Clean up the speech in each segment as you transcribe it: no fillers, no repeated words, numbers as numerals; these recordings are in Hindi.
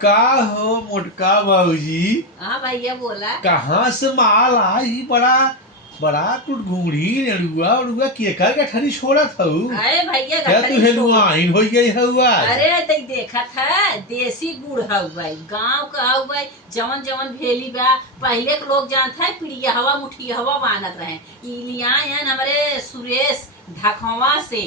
का हो मोटका बाबूजी। हाँ भैया बोला। कहाँ से माल आई बड़ा बड़ा टुटगुड़ी नेड़ुआ उड़ुआ केकर गठरी छोड़त हऊ। अरे भैया क्या तू गठरी हेलुआ छोड़। आइन हो गई हउआ। अरे तई देखा था देसी गुड़ हउ भाई, गांव का हउ भाई। जवन जवन भेली बा पहले के लोग जानता है पिड़िया हवा मुठिया हवा मानत रहे। ई लिया हमारे सुरेश ढकवा से।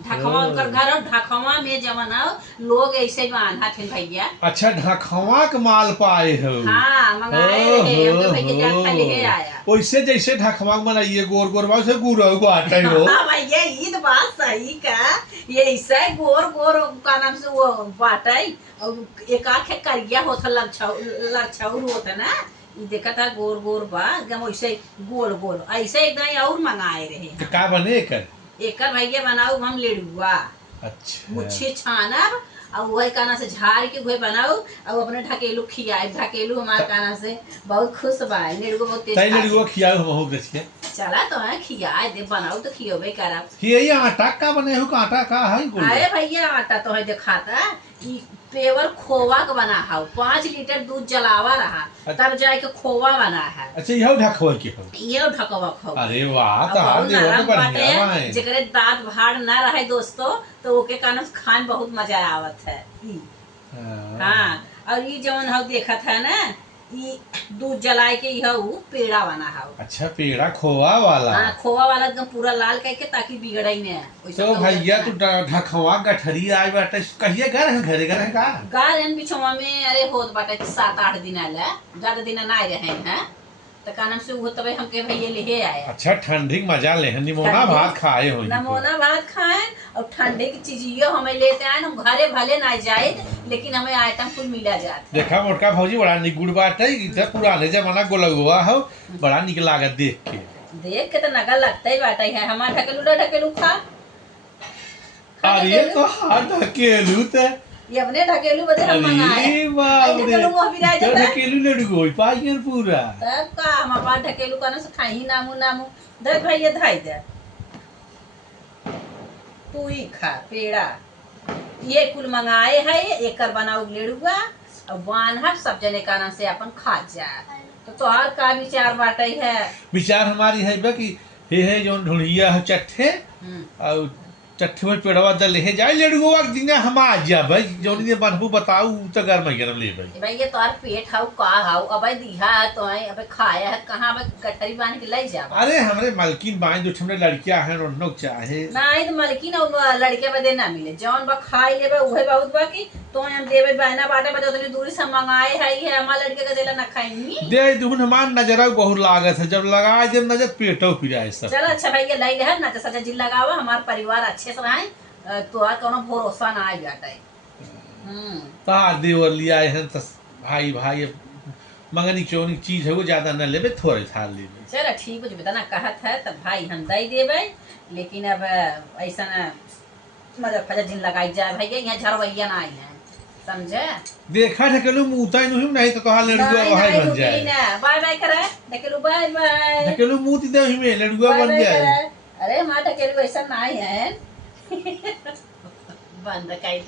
ढकवा उनकर घर और ढकवा में जवन हउ लोग ऐसे बांधा थे भैया। अच्छा ढकवा के माल पाए हो। हाँ मंगाए रहे हम तो भैया जाखा ले आया। वैसे जैसे ढकवा बनाइए गोर गोर से गुड़ बाटे हो। हाँ भैया ये तो बात सही का। ये ऐसा गोर गोर का नाम से वो बाटाई और एक आंख करिया होता लक्षौर होता ना। ये देखा था गोर गोर बा एकदम वैसे गोल गोल ऐसे एकदम और मंगाए रहे। का बने कर एकर भैया बनाऊ हम लेडुआ। अच्छा मुच्छे छानब और वही काना से झाड़ के वही बनाऊ और अपने ढकेलू खियाए। ढकेलू हमारे काना से बहुत खुश बा। लेडुआ बहुत तई टेस्ट लड़ुआ खियाओ हम हो गछिए। चला तो है खियाए दे बनाऊ तो खियोबे करब। ये आटा का बने हो का आटा का है गोल। अरे भैया आटा तो है दिखाता। ई पेवर खोवा का बना है। 5 लीटर दूध जलावा रहा तब जाके खोवा बना है। अच्छा यह ढकवा के हो। ये ढकवा खो। अरे वाह तो देवा तो बढ़िया बा। जेकरे दांत भाड़ ना रहे दोस्तों तो ओके कारण खान बहुत मजा आवत है। हाँ और ये जवन हम देखा था ना ये दूध जलाए के हऊ पेड़ा बना है। अच्छा पेड़ा खोवा वाला। हाँ खोवा वाला एकदम पूरा लाल करके ताकि बिगड़े नहीं। तो भैया तू ढकवा गठरी आए बाटे कहिए घर है घरे घर है का गार्डन बिछवा में। अरे होत बाटे 7-8 दिन आला ज्यादा दिन ना रहे हैं तो का नाम से वो तबे हमके भैया ले आए। अच्छा ठंडी मजा ले निमोना भात खाए हो। नमोना भात खाए और ठंडे की चीजियो हमें लेते आए। हम घरे भले ना जाए लेकिन हमें आइटम कुल मिला जाता। देखा मोटका भौजी बड़ा निक गुड़ बाटे इधर पुराने जमाना गोलगुआ हो बड़ा निक लागत देख के तो नगा लगता ही बाटे है। हमारा ढकेलू खा। अरे तो हाथ ढकेलू ते ये अपने ढकेलू बदे हम मंगाए। अरे बाप रे तो ढकेलू लड़ गई पाइए पूरा। तब का हम अपन ढकेलू का ना से खाई नामू नामू दे भैया धाई दे। तू ही खा पेड़ा ये कुल मंगाए है। एकर बनाऊ लेड़ुआ और बानहट सब जने का नाम से अपन खा जाए। तो तोहार का विचार बाटे है। विचार हमारी है बा कि हे जो ढूंढिया है चट्ठे और चट्ठे में पेड़वा दल ले जाए लड़ुआ दिन हम आ जा भाई जो ने बनबू बताऊ तो घर में गरम ले भाई। भाई ये तोहार पेट हाउ का हाउ अब दिहा है तो है अब खाया है कहां अब गठरी बांध के ले जा। अरे हमरे मालकिन बाई जो हमरे लड़कियां हैं उन चाहे नहीं तो मालकिन और लड़के बदे ना मिले जौन बा खाई लेबे उहे बहुत बा की तो हम देबे बहना बाटे बदे उतनी दूरी से मंगाए है हमार लड़के का देला ना खाएंगी दे दुन हमार नजर बहुत लागत है जब लगाए जब नजर पेटो फिराए सब। चलो अच्छा भैया ले ले ना तो सजा जी लगावा हमार परिवार अच्छे से रहे तो आ कोनो भरोसा ना आ जाता है। तार देवर लिया है तो भाई भाई मंगनी चोनी चीज है वो ज्यादा न लेबे थोड़े था लेबे। चलो ठीक है बेटा ना कहत है तब भाई हम दे देबे लेकिन अब ऐसा ना मजा फजा दिन लगाई जाए भैया यहाँ झरवैया ना आई है समझे। देखा ढकेलू मुंहता नहीं तो तोहार लड़ुआ वहां बन जाए। बाय बाय करे ढकेलू बाय बाय ढकेलू मुंह दे ही में लड़ुआ बन जाए। अरे मां ढकेलू ऐसा ना है बंद काई